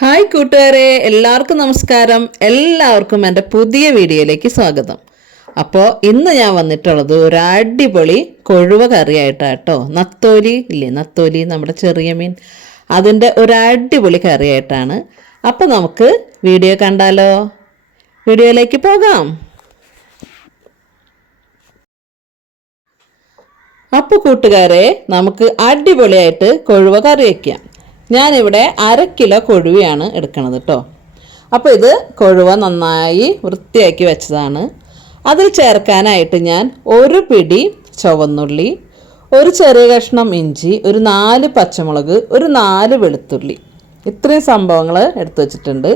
Hi കൂട്ടുകാരെ, എല്ലാവർക്കും നമസ്കാരം. എല്ലാവർക്കും എൻ്റെ പുതിയ വീഡിയോയിലേക്ക് സ്വാഗതം. അപ്പോൾ ഇന്ന് ഞാൻ വന്നിട്ടുള്ളത് ഒരു അടിപൊളി കൊഴുവ കറിയായിട്ടാണ് കേട്ടോ. നത്തോലി ഇല്ലേ, നത്തോലി നമ്മുടെ ചെറിയ മീൻ, അതിൻ്റെ ഒരു അടിപൊളി കറിയായിട്ടാണ്. അപ്പോൾ നമുക്ക് വീഡിയോ കണ്ടാലോ? വീഡിയോയിലേക്ക് പോകാം. അപ്പോൾ കൂട്ടുകാരെ, നമുക്ക് അടിപൊളിയായിട്ട് കൊഴുവ കറി വയ്ക്കാം. ഞാനിവിടെ 1/2 കിലോ കൊഴുവയാണ് എടുക്കണത് കേട്ടോ. അപ്പോൾ ഇത് കൊഴുവ നന്നായി വൃത്തിയാക്കി വെച്ചതാണ്. അതിൽ ചേർക്കാനായിട്ട് ഞാൻ ഒരു പിടി ചുവന്നുള്ളി, ഒരു ചെറിയ കഷ്ണം ഇഞ്ചി, ഒരു 4 പച്ചമുളക്, ഒരു 4 വെളുത്തുള്ളി, ഇത്രയും സംഭവങ്ങൾ എടുത്തു വച്ചിട്ടുണ്ട്.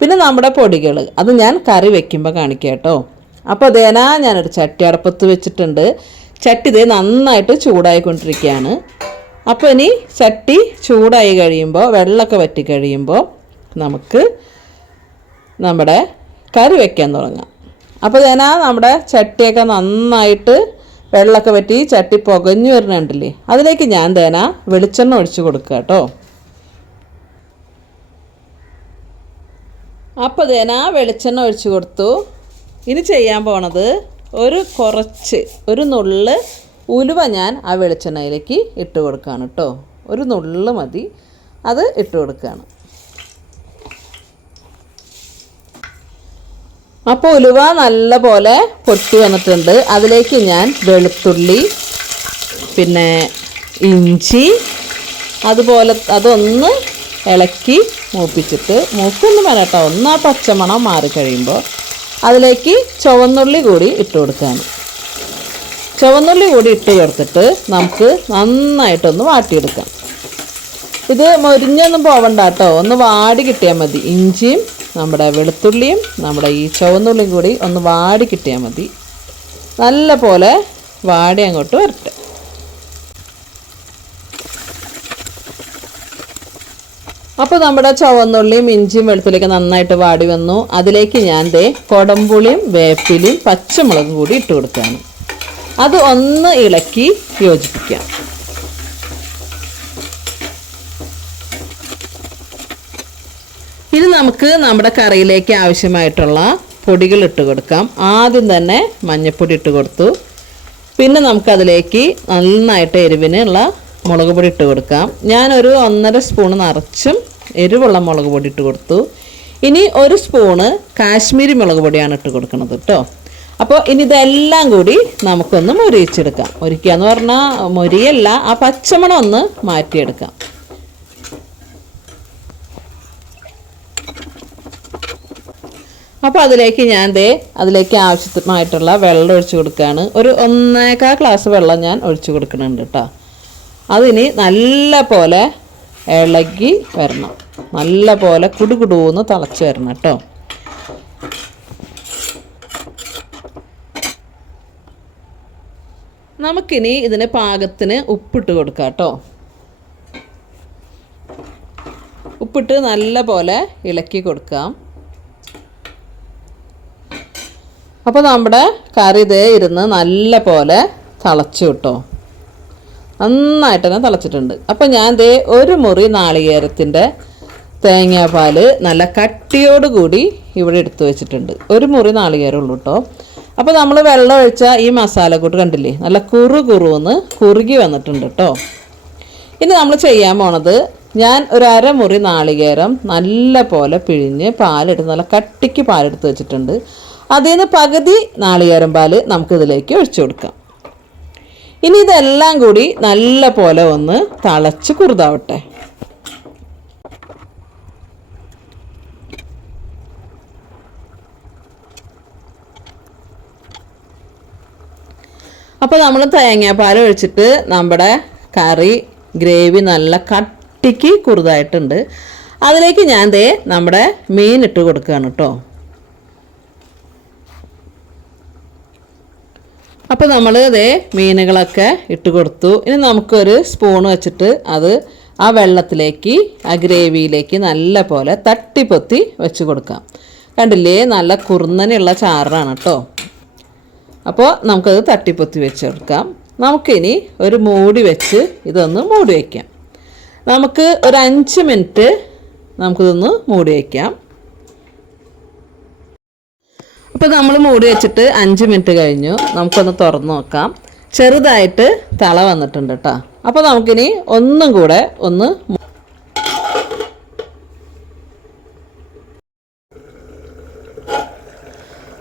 പിന്നെ നമ്മുടെ പൊടികൾ അത് ഞാൻ കറി വെക്കുമ്പോൾ കാണിക്കാം കേട്ടോ. അപ്പോൾ അതേനാ ഞാനൊരു ചട്ടി അടുപ്പത്ത് വെച്ചിട്ടുണ്ട്. ചട്ടി ഇതേ നന്നായിട്ട് ചൂടായിക്കൊണ്ടിരിക്കുകയാണ്. അപ്പോൾ ഇനി ചട്ടി ചൂടായി കഴിയുമ്പോൾ, വെള്ളമൊക്കെ വറ്റി കഴിയുമ്പോൾ നമുക്ക് നമ്മുടെ കറി വയ്ക്കാൻ തുടങ്ങാം. അപ്പോൾ ഇതിനാ നമ്മുടെ ചട്ടിയൊക്കെ നന്നായിട്ട് വെള്ളമൊക്കെ വറ്റി ചട്ടി പുകഞ്ഞു വരുന്നുണ്ടല്ലേ, അതിലേക്ക് ഞാൻ തേന വെളിച്ചെണ്ണ ഒഴിച്ച് കൊടുക്കുക കേട്ടോ. അപ്പോൾ തേന വെളിച്ചെണ്ണ ഒഴിച്ച് കൊടുത്തു. ഇനി ചെയ്യാൻ പോണത് ഒരു നുള്ള് ഉലുവ ഞാൻ ആ വെളിച്ചെണ്ണയിലേക്ക് ഇട്ട് കൊടുക്കുകയാണ് കേട്ടോ. ഒരു നുള്ള് മതി, അത് ഇട്ട് കൊടുക്കുകയാണ്. അപ്പോൾ ഉലുവ നല്ല പോലെ പൊട്ടി വന്നിട്ടുണ്ട്. അതിലേക്ക് ഞാൻ വെളുത്തുള്ളി, പിന്നെ ഇഞ്ചി, അതുപോലെ അതൊന്ന് ഇളക്കി മൂപ്പിച്ചിട്ട്, മൂപ്പൊന്നും വേണം കേട്ടോ, ഒന്ന് ആ പച്ചമണം മാറിക്കഴിയുമ്പോൾ അതിലേക്ക് ചുവന്നുള്ളി കൂടി ഇട്ട് കൊടുക്കുകയാണ്. ചുവന്നുള്ളി കൂടി ഇട്ട് ചേർത്തിട്ട് നമുക്ക് നന്നായിട്ടൊന്ന് വാട്ടിയെടുക്കാം. ഇത് മൊരിഞ്ഞൊന്നും പോവണ്ട കേട്ടോ, ഒന്ന് വാടി കിട്ടിയാൽ മതി. ഇഞ്ചിയും നമ്മുടെ വെളുത്തുള്ളിയും നമ്മുടെ ഈ ചുവന്നുള്ളിയും കൂടി ഒന്ന് വാടി കിട്ടിയാൽ മതി. നല്ല പോലെ വാടി അങ്ങോട്ട് വരട്ടെ. അപ്പോൾ നമ്മുടെ ചുവന്നുള്ളിയും ഇഞ്ചിയും വെളുത്തുള്ളിയൊക്കെ നന്നായിട്ട് വാടി വന്നു. അതിലേക്ക് ഞാൻ കൊടംപുളിയും വേപ്പിലയും പച്ചമുളകും കൂടി ഇട്ട് കൊടുക്കുകയാണ്. അത് ഒന്ന് ഇളക്കി യോജിപ്പിക്കാം. ഇനി നമുക്ക് നമ്മുടെ കറിയിലേക്ക് ആവശ്യമായിട്ടുള്ള പൊടികൾ ഇട്ട് കൊടുക്കാം. ആദ്യം തന്നെ മഞ്ഞൾപ്പൊടി ഇട്ട് കൊടുത്തു. പിന്നെ നമുക്കതിലേക്ക് നന്നായിട്ട് എരിവിനുള്ള മുളക് പൊടി ഇട്ട് കൊടുക്കാം. ഞാനൊരു 1.5 സ്പൂണ് നിറച്ചും എരിവുള്ള മുളക് പൊടി ഇട്ട് കൊടുത്തു. ഇനി 1 സ്പൂണ് കാശ്മീരി മുളക് പൊടിയാണ് ഇട്ട് കൊടുക്കുന്നത് കേട്ടോ. അപ്പോൾ ഇനി ഇതെല്ലാം കൂടി നമുക്കൊന്ന് മൊരിയിച്ചെടുക്കാം. മൊരിക്കുക എന്ന് പറഞ്ഞാൽ മൊരിയല്ല, ആ പച്ചമണം ഒന്ന് മാറ്റിയെടുക്കാം. അപ്പോൾ അതിലേക്ക് അതിലേക്ക് ആവശ്യമായിട്ടുള്ള വെള്ളം ഒഴിച്ച് കൊടുക്കുകയാണ്. ഒരു 1.25 ഗ്ലാസ് വെള്ളം ഞാൻ ഒഴിച്ച് കൊടുക്കുന്നുണ്ട് കേട്ടോ. അതിനി നല്ല പോലെ ഇളകി വരണം, നല്ല പോലെ കുടുകുടൂന്ന് തിളച്ച് വരണം കേട്ടോ. നമുക്കിനി ഇതിന് പാകത്തിന് ഉപ്പിട്ട് കൊടുക്കാം കേട്ടോ. ഉപ്പിട്ട് നല്ല പോലെ ഇളക്കി കൊടുക്കാം. അപ്പോൾ നമ്മുടെ കറി ഇരുന്ന് നല്ല പോലെ തിളച്ചു കേട്ടോ, നന്നായിട്ട് തന്നെ തിളച്ചിട്ടുണ്ട്. അപ്പോൾ ഞാൻ ഒരു മുറി നാളികേരത്തിൻ്റെ തേങ്ങാപ്പാൽ നല്ല കട്ടിയോടുകൂടി ഇവിടെ എടുത്തു വെച്ചിട്ടുണ്ട്. ഒരു മുറി നാളികേരം ഉള്ളൂ കേട്ടോ. അപ്പോൾ നമ്മൾ വെള്ളം ഒഴിച്ച ഈ മസാലക്കൂട്ട് കണ്ടില്ലേ, നല്ല കുറുകുറുന്ന് കുറുകി വന്നിട്ടുണ്ട് കേട്ടോ. ഇനി നമ്മൾ ചെയ്യാൻ പോണത്, ഞാൻ ഒരു 1/2 മുറി നാളികേരം നല്ല പോലെ പിഴിഞ്ഞ് പാലെടുത്ത് നല്ല കട്ടിക്ക് പാലെടുത്ത് വെച്ചിട്ടുണ്ട്. അതിൽ നിന്ന് പകുതി നാളികേരം പാൽ നമുക്കിതിലേക്ക് ഒഴിച്ചു കൊടുക്കാം. ഇനി ഇതെല്ലാം കൂടി നല്ല പോലെ ഒന്ന് തിളച്ച് കുറുതാവട്ടെ. അപ്പോൾ നമ്മൾ തേങ്ങാപ്പാൽ ഒഴിച്ചിട്ട് നമ്മുടെ ഗ്രേവി നല്ല കട്ടിക്ക് കുറുതായിട്ടുണ്ട്. അതിലേക്ക് ഞാൻ നമ്മുടെ മീൻ ഇട്ട് കൊടുക്കുകയാണ് കേട്ടോ. അപ്പോൾ നമ്മൾ മീനുകളൊക്കെ ഇട്ട് കൊടുത്തു. ഇനി നമുക്കൊരു സ്പൂൺ വെച്ചിട്ട് അത് ആ വെള്ളത്തിലേക്ക്, ആ ഗ്രേവിയിലേക്ക് നല്ല പോലെ തട്ടിപ്പൊത്തി വെച്ച് കൊടുക്കാം. കണ്ടില്ലേ, നല്ല കുറുന്നനുള്ള ചാറാണ് കേട്ടോ. അപ്പോൾ നമുക്കത് തട്ടിപ്പൊത്തി വെച്ച് കൊടുക്കാം. നമുക്കിനി ഒരു മൂടി വെച്ച് ഇതൊന്ന് മൂടി വയ്ക്കാം. നമുക്ക് ഒരു 5 മിനിറ്റ് നമുക്കിതൊന്ന് മൂടി വയ്ക്കാം. അപ്പോൾ നമ്മൾ മൂടി വെച്ചിട്ട് 5 മിനിറ്റ് കഴിഞ്ഞു. നമുക്കൊന്ന് തുറന്ന് നോക്കാം. ചെറുതായിട്ട് തള വന്നിട്ടുണ്ട് കേട്ടോ. അപ്പോൾ നമുക്കിനി ഒന്നും കൂടെ ഒന്ന്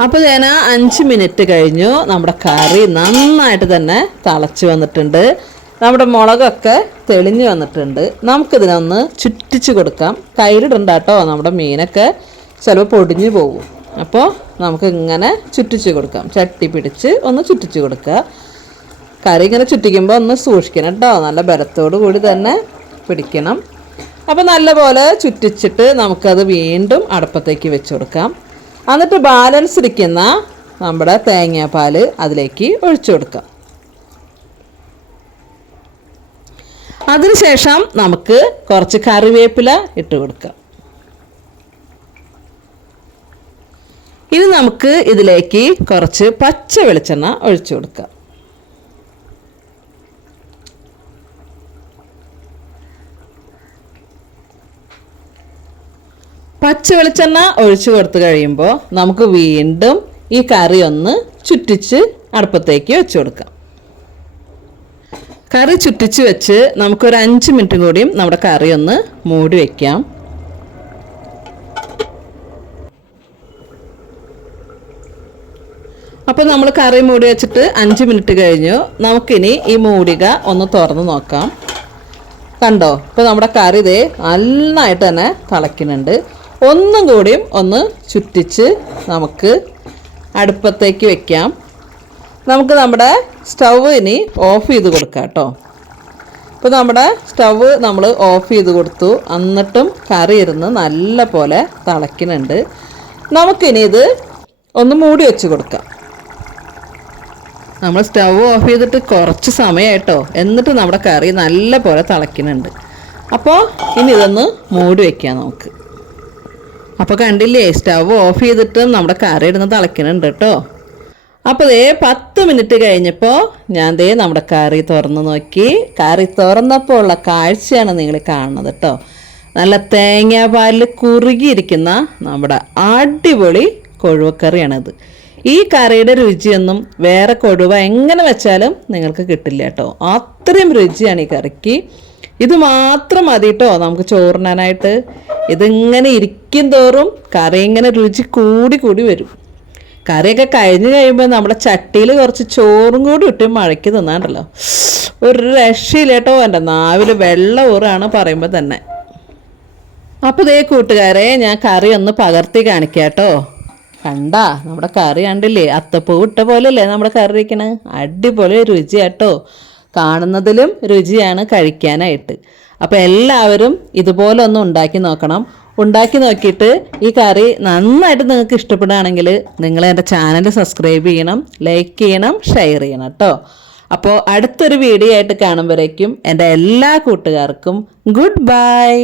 അപ്പോൾ ഞാൻ 5 മിനിറ്റ് കഴിഞ്ഞു. നമ്മുടെ കറി നന്നായിട്ട് തന്നെ തിളച്ച് വന്നിട്ടുണ്ട്. നമ്മുടെ മുളകൊക്കെ തെളിഞ്ഞ് വന്നിട്ടുണ്ട്. നമുക്കിതിനൊന്ന് ചുറ്റിച്ച് കൊടുക്കാം. കയ്യിലിടണ്ട കേട്ടോ, നമ്മുടെ മീനൊക്കെ ചിലപ്പോൾ പൊടിഞ്ഞു പോകും. അപ്പോൾ നമുക്ക് ഇങ്ങനെ ചുറ്റിച്ച് കൊടുക്കാം. ചട്ടി പിടിച്ച് ഒന്ന് ചുറ്റിച്ച് കൊടുക്കുക. കറി ഇങ്ങനെ ചുറ്റിക്കുമ്പോൾ ഒന്ന് സൂക്ഷിക്കണം കേട്ടോ, നല്ല ബലത്തോടു കൂടി തന്നെ പിടിക്കണം. അപ്പോൾ നല്ലപോലെ ചുറ്റിച്ചിട്ട് നമുക്കത് വീണ്ടും അടുപ്പത്തേക്ക് വെച്ച് കൊടുക്കാം. എന്നിട്ട് ബാലൻസ് ഇരിക്കുന്ന നമ്മുടെ തേങ്ങാപ്പാൽ അതിലേക്ക് ഒഴിച്ചു കൊടുക്കാം. അതിനുശേഷം നമുക്ക് കുറച്ച് കറിവേപ്പില ഇട്ട് കൊടുക്കാം. ഇനി നമുക്ക് ഇതിലേക്ക് കുറച്ച് പച്ച വെളിച്ചെണ്ണ ഒഴിച്ചു കൊടുക്കാം. പച്ച വെളിച്ചെണ്ണ ഒഴിച്ചു കൊടുത്തു കഴിയുമ്പോൾ നമുക്ക് വീണ്ടും ഈ കറി ഒന്ന് ചുറ്റിച്ച് അടുപ്പത്തേക്ക് വെച്ച് കൊടുക്കാം. കറി ചുറ്റിച്ച് വെച്ച് നമുക്കൊരു 5 മിനിറ്റ് കൂടിയും നമ്മുടെ കറി ഒന്ന് മൂടി വയ്ക്കാം. അപ്പോൾ നമ്മൾ കറി മൂടി വെച്ചിട്ട് 5 മിനിറ്റ് കഴിഞ്ഞു. നമുക്കിനി ഈ മൂടിക ഒന്ന് തുറന്ന് നോക്കാം. കണ്ടോ, ഇപ്പോൾ നമ്മുടെ കറി ഇതേ നന്നായിട്ട് തന്നെ തിളയ്ക്കുന്നുണ്ട്. ഒന്നും കൂടിയും ഒന്ന് ചുറ്റിച്ച് നമുക്ക് അടുപ്പത്തേക്ക് വെക്കാം. നമുക്ക് നമ്മുടെ സ്റ്റൗവ് ഇനി ഓഫ് ചെയ്ത് കൊടുക്കാം കേട്ടോ. ഇപ്പോൾ നമ്മുടെ സ്റ്റൗവ് നമ്മൾ ഓഫ് ചെയ്ത് കൊടുത്തു. എന്നിട്ടും കറി ഇരുന്ന് നല്ല പോലെ തിളയ്ക്കുന്നുണ്ട്. നമുക്കിനി ഇത് ഒന്ന് മൂടി വെച്ച് കൊടുക്കാം. നമ്മൾ സ്റ്റൗവ് ഓഫ് ചെയ്തിട്ട് കുറച്ച് സമയമായിട്ടോ, എന്നിട്ട് നമ്മുടെ കറി നല്ല പോലെ തിളയ്ക്കുന്നുണ്ട്. അപ്പോൾ ഇനി ഇതൊന്ന് മൂടി വയ്ക്കാം നമുക്ക്. അപ്പോൾ കണ്ടില്ലേ, സ്റ്റൗവ് ഓഫ് ചെയ്തിട്ട് നമ്മുടെ കറി ഇടുന്ന് തിളയ്ക്കുന്നുണ്ട് കേട്ടോ. അപ്പോൾ 10 മിനിറ്റ് കഴിഞ്ഞപ്പോൾ ഞാൻ നമ്മുടെ കറി തുറന്ന് നോക്കി. കറി തുറന്നപ്പോൾ ഉള്ള കാഴ്ചയാണ് നിങ്ങൾ കാണുന്നത് കേട്ടോ. നല്ല തേങ്ങാപ്പാലിൽ കുറുകിയിരിക്കുന്ന നമ്മുടെ അടിപൊളി കൊഴുവക്കറിയാണിത്. ഈ കറിയുടെ രുചിയൊന്നും വേറെ കൊഴുവ എങ്ങനെ വെച്ചാലും നിങ്ങൾക്ക് കിട്ടില്ല കേട്ടോ. അത്രയും രുചിയാണ് ഈ കറിക്ക്. ഇത് മാത്രം മതി കേട്ടോ നമുക്ക് ചോറിനാനായിട്ട്. ഇതിങ്ങനെ ഇരിക്കും തോറും കറി ഇങ്ങനെ രുചി കൂടി കൂടി വരും. കറിയൊക്കെ കഴിഞ്ഞ് കഴിയുമ്പോൾ നമ്മുടെ ചട്ടിയിൽ കുറച്ച് ചോറും കൂടി ഇട്ട് മഴയ്ക്ക് തിന്നാണ്ടല്ലോ ഒരു രക്ഷയില്ല കേട്ടോ. എൻ്റെ നാവിൽ വെള്ളം ഊറാണ് പറയുമ്പോൾ തന്നെ. അപ്പോൾ കൂട്ടുകാരെ, ഞാൻ കറി ഒന്ന് പകർത്തി കാണിക്കാം കേട്ടോ. കണ്ടാ, നമ്മുടെ കറി കണ്ടില്ലേ, അത്തപ്പൂ ഇട്ട പോലെയല്ലേ നമ്മുടെ കറി വയ്ക്കണേ. അടിപൊളി രുചിയാട്ടോ. കാണുന്നതിലും രുചിയാണ് കഴിക്കാനായിട്ട്. അപ്പോൾ എല്ലാവരും ഇതുപോലെ ഒന്ന് ഉണ്ടാക്കി നോക്കണം. ഉണ്ടാക്കി നോക്കിയിട്ട് ഈ കറി നന്നായിട്ട് നിങ്ങൾക്ക് ഇഷ്ടപ്പെടുകയാണെങ്കിൽ നിങ്ങൾ എൻ്റെ ചാനൽ സബ്സ്ക്രൈബ് ചെയ്യണം, ലൈക്ക് ചെയ്യണം, ഷെയർ ചെയ്യണം കേട്ടോ. അപ്പോൾ അടുത്തൊരു വീഡിയോ ആയിട്ട് കാണുമ്പോഴേക്കും എൻ്റെ എല്ലാ കൂട്ടുകാർക്കും ഗുഡ് ബൈ.